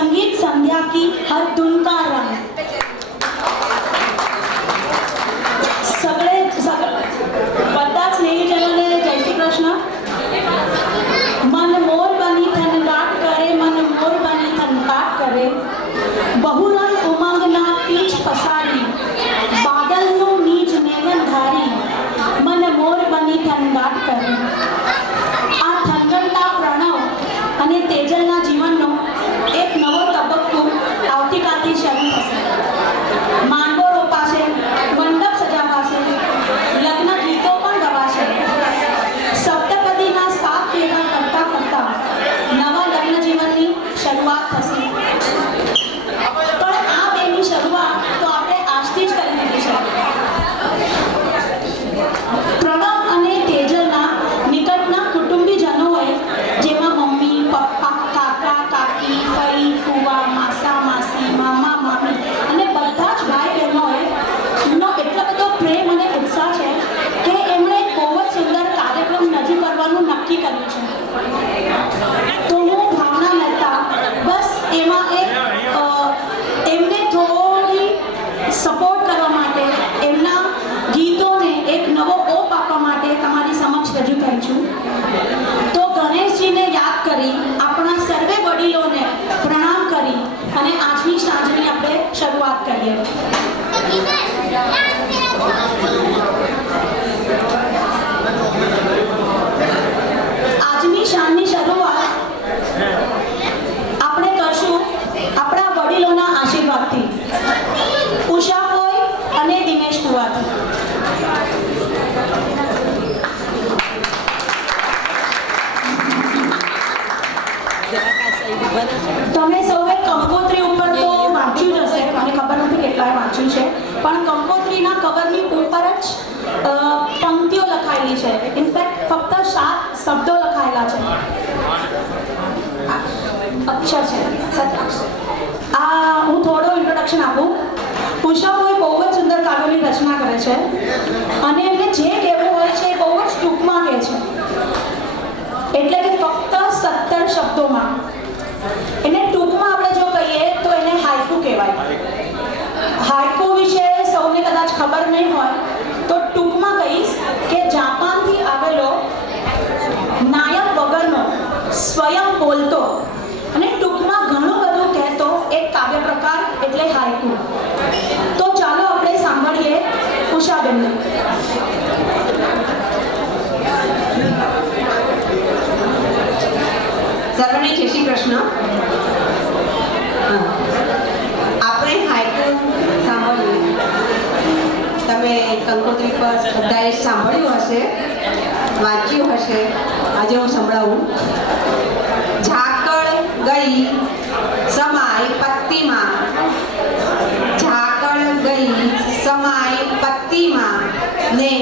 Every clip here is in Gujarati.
संगीत संध्या की हर धुन का रंग। सगळे બધા સ્નેહીજનોને જય શ્રી કૃષ્ણ। મન મોર બની થનગાટ કરે, મન મોર બની થનગાટ કરે, બહુરંગ ઉમંગના પીછ પસારી, બાદલનું નીજ નેવન ધારી, મન મોર બની થનગાટ કરે। આ થનગણતા પ્રણવ અને તેજલના જીવનનો એક નવો તબક્કો આવતીકાલથી શરૂ થશે। માંડવો રોપાશે, મંડપ સજાવાશે, લગ્ન ગીતો પણ ગવાશે। સપ્તપદીના સાત ભેગા કરતા કરતા નવા લગ્ન જીવનની શરૂઆત થશે। પણ આ બેની શરૂઆત તો આપણે આજથી જ કરી દીધી છે। પ્રણવ અને તેજલના નિકટના કુટુંબીજનોએ, જેમાં મમ્મી, પપ્પા, કાકા, કાકી, ફઈ, ફુવા, માસા, માસી, મામા, મામી અને બધા જ ભાઈ બહેનોએ એમનો એટલો બધો પ્રેમ અને ઉત્સાહ છે કે એમણે એક બહુ જ સુંદર કાર્યક્રમ રજૂ કરવાનું નક્કી કર્યું છે। તો હું ભાવના મહેતા બસ એમાં એમને થોડી સપોર્ટ કરવા માટે, એમના ગીતોને એક નવો ઓપ આપવા માટે તમારી સમક્ષ રજૂ કરી છું। તો ગણેશજીને યાદ કરી, આપણા સર્વે વડીલોને પ્રણામ કરી અને આજની સાંજની આપણે શરૂઆત કરીએ। આજની સાંજની શરૂઆત આપણે કરશું આપણા વડીલોના આશીર્વાદથી, ઉષા ફોઈ અને દિનેશ ફુવાથી। તમે સૌએ કંકોત્રી ઉપર તો વાંચ્યું જ હશે, મને ખબર નથી કેટલાએ વાંચ્યું છે, પણ કંકોત્રીના કવરની ઉપર જ પંક્તિઓ લખાયેલી છે। ઇનફેક્ટ ફક્ત 7 શબ્દો લખાયેલા છે, અક્ષર છે। આ હું થોડો ઇન્ટ્રોડક્શન આપું। ઉષા કોઈ બહુ જ સુંદર કાવ્યોની રચના કરે છે અને એમને જે કહેવું હોય છે એ બહુ જ ટૂંકમાં કહે છે, એટલે કે ફક્ત 17 શબ્દોમાં। એને ટૂંકમાં આપણે જો કહીએ તો એને હાઇકુ કહેવાય। હાઇકુ વિશે સૌને કદાચ ખબર નહીં હોય તો ટૂંકમાં કહીશ કે જાપાનથી આવેલો નાયક વગરનો, સ્વયં બોલતો અને ટૂંકમાં ઘણું બધું કહેતો એક કાવ્ય પ્રકાર એટલે હાઇકુ। તો ચાલો આપણે સાંભળીએ ઉષાબેનને। સર્વને જય શ્રી કૃષ્ણ। આપણે હાઇકુ સાંભળ્યું, તમે કંકોત્રી પર બધાએ સાંભળ્યું હશે, વાંચ્યું હશે। આજે હું સંભળાવું। ઝાકળ ગઈ સમાય પત્તીમાં, ઝાકળ ગઈ સમાય પત્તીમાં ને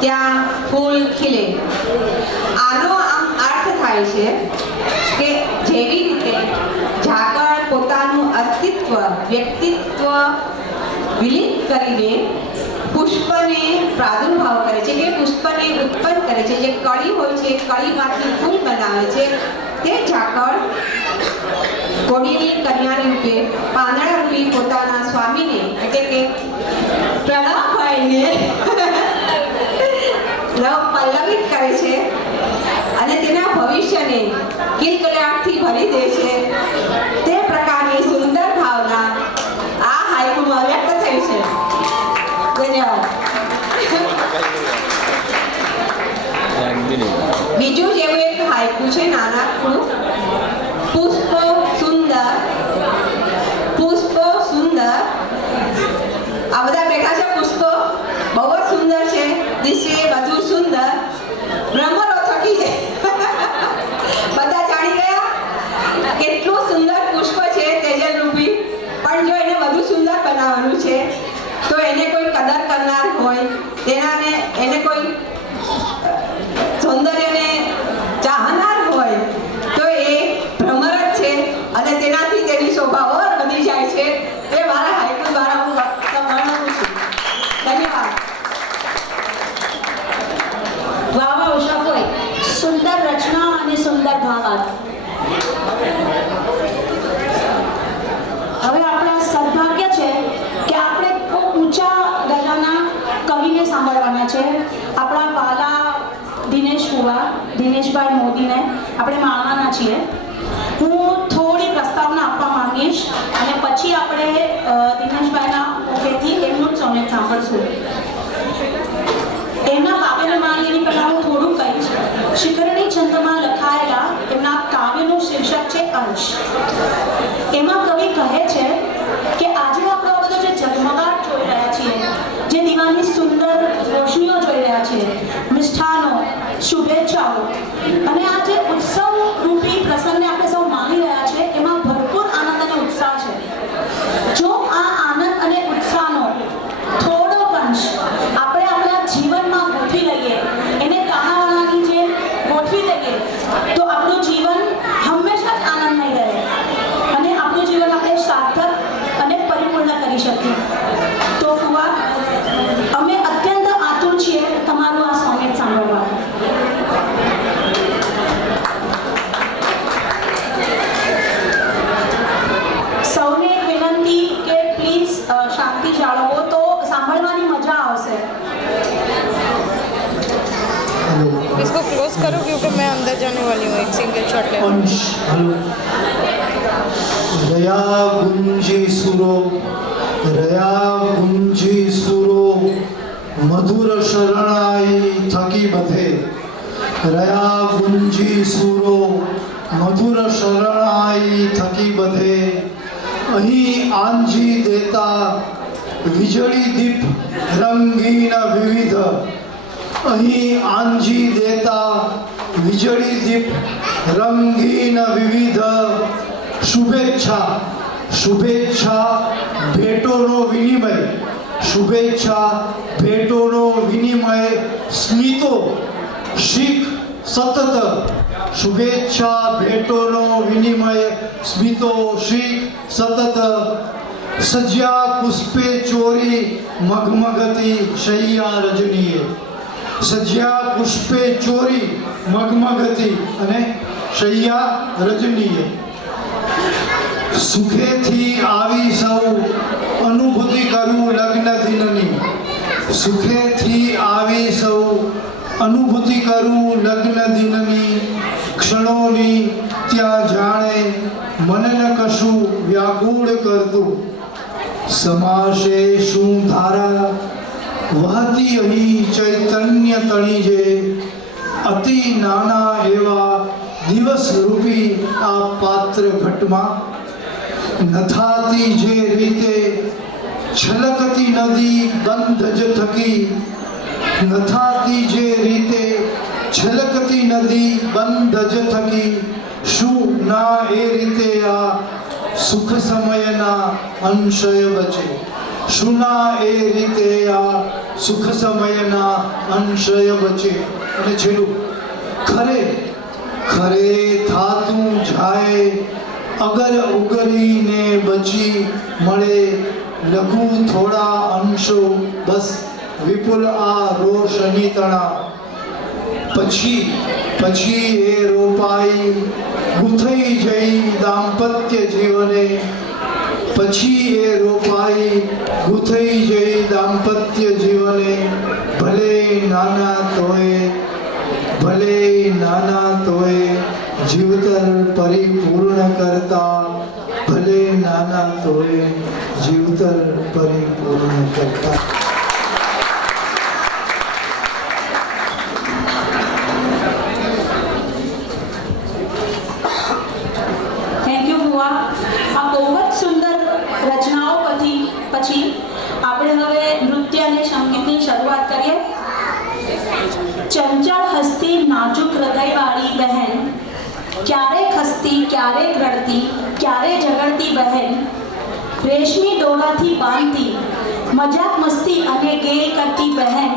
ત્યાં ફૂલ ખીલે। આનો આમ અર્થ થાય છે કે જેવી રીતે ઝાકળ પોતાનું અસ્તિત્વ, વ્યક્તિત્વ વિલીન કરીને પુષ્પને પ્રાદુર્ભાવ કરે છે, કે પુષ્પને ઉત્પન્ન કરે છે, જે કળી હોય છે કળીમાંથી ફૂલ બનાવે છે, તે ઝાકળ કોડીની કન્યાની રૂપે, પાંદડા રૂપી પોતાના સ્વામીને એટલે કે પ્રણવભાઈને પલ્લવિત કરે છે અને તેના ભવિષ્યને કિલકલાટથી ભરી દે છે। તે પ્રકારની સુંદર ભાવના આ હાઇકુમાં વ્યક્ત થઈ છે। ધન્યવાદ। બીજું જેવું એક હાઇકુ છે નાનકડું। પુષ્પો સુંદર, પુષ્પો સુંદર, આ બધા બેઠા છે પુષ્પો, બહુ જ સુંદર છે, દિશે બધું સુંદર, ભ્રમરો થકી છે। બધા જાણી ગયા કેટલું સુંદર પુષ્પ છે તેજલ રૂપી, પણ જો એને વધુ સુંદર બનાવવાનું છે તો એને કોઈ કદર કરનાર હોય, એને કોઈ સૌંદર્યને ચાહનાર હોય તો એ ભ્રમર જ છે અને તેનાથી તેની શોભા ઓર વધી જાય છે। એ મારા હાઇકુ દ્વારા હું વર્ણવું છું। ધન્યવાદ। વાહ વાહ ઉષા ફોઈ, સુંદર રચના અને સુંદર ભાવાર્થ। દિનેશભાઈ મોદીને આપણે માણવાના છીએ. હું થોડી પ્રસ્તાવના આપવા માંગીશ અને પછી આપણે દિનેશભાઈના મુખેથી એમનું જ સોનેટ સાંભળશું. એમના કાવ્યને માણીની પહેલાં હું થોડું કહીશ. શિખરણી છંદમાં લખાયેલા એમના કાવ્યનું શીર્ષક છે અંશ. એમાં કવિ કહે છે કે આજે આપણે આ બધો જે ઝગમગાટ જોઈ રહ્યા છીએ, જે દીવાની સુંદર રોશનીઓ જોઈ રહ્યા છીએ, મિષ્ઠાનો, શુભેચ્છાઓ અને આ જે ઉત્સવ રૂપી પ્રસંગને આપણે સૌ માણી રહ્યા છીએ, એમાં ભરપૂર આનંદ અને ઉત્સાહ છે. જો આ આનંદ અને ઉત્સાહનો થોડો અંશ આપણે આપણા જીવનમાં ગોઠવી લઈએ, એને તાણાવાણાની જેમ ગોઠવી લઈએ, તો આપણું જીવન હંમેશા જ આનંદમય રહે અને આપણું જીવન આપણે સાર્થક અને પરિપૂર્ણ કરી શકીએ. તો ફુવા, અમે અત્યંત આતુર છીએ તમારું આ સોનેટ સાંભળવા. સૌને એક વિનંતી કે પ્લીઝ શાંતિ જાળવો તો સાંભળવાની મજા આવશે. इसको क्लोज करो क्योंकि मैं अंदर जाने वाली हूँ एक सिंगल शॉट ले. अंश हेलो रया गुंजी सुरो मधुर शरणाई थकी बधे रया गुंजी सुरो मधुर शरणाई थकी बधे અહીં આંજી દેતા વીજળી દીપ રંગીન વિવિધ અહીં આંજી દેતા વીજળી દીપ રંગીન વિવિધ શુભેચ્છા ભેટોનો વિનિમય સ્મિતો શીખ સતત શુભેચ્છા ભેટોનો વિનિમય સ્મિતો શીખ સતત સજ્યા પુષ્પે ચોરી મગમગતી શૈયા રજનીએ સજ્યા પુષ્પે ચોરી મગમગતી અને શૈયા રજનીએ સુખેથી આવી સૌ અનુભૂતિ કરું લગ્ન દિનની સુખેથી આવી સૌ અનુભૂતિ કરું લગ્ન દિનની ક્ષણોની ત્યાં જાણે મનને કશું વ્યાકુળ કરતું સમાશે શું ધારા વહતી અહીં ચૈતન્ય તણી જે અતિ નાના એવા દિવસ રૂપી આ પાત્ર ઘટમાં નથાતી જે રીતે છલકતી નદી બંધ જ થકી નથાતી જે રીતે છલકતી નદી બંધ જ થકી શું ના એ રીતે આ સુખ સમયના અંશય બચે શું ના એ રીતે આ સુખ સમયના અંશય બચે. અને છેલ્લું ખરે થાતું જાય અગર ઉગરીને બચી મળે લઘુ થોડા અંશો બસ વિપુલ આ રોશની તણા પછી એ રોપાઈ ગુથઈ જઈ દાંપત્ય જીવને પછી એ રોપાઈ ગુથઈ જઈ દાંપત્ય જીવને ભલે નાના તોય જીવતર પરિપૂર્ણ કરતા ભલે નાના તોય જીવતર પરિપૂર્ણ કરતા. થેન્ક યુ ફુવા. આ બહુ જ સુંદર રચનાઓ પછી આપણે હવે નૃત્ય અને સંગીતની શરૂઆત કરીએ. ચંચળ હસ્તી નાજુક હૃદયવાળી બહેન, ક્યારેક હસતી ક્યારેક રડતી ક્યારે ઝઘડતી બહેન, રેશમી દોરાથી બાંધતી મજાક મસ્તી અને ગેલ કરતી બહેન,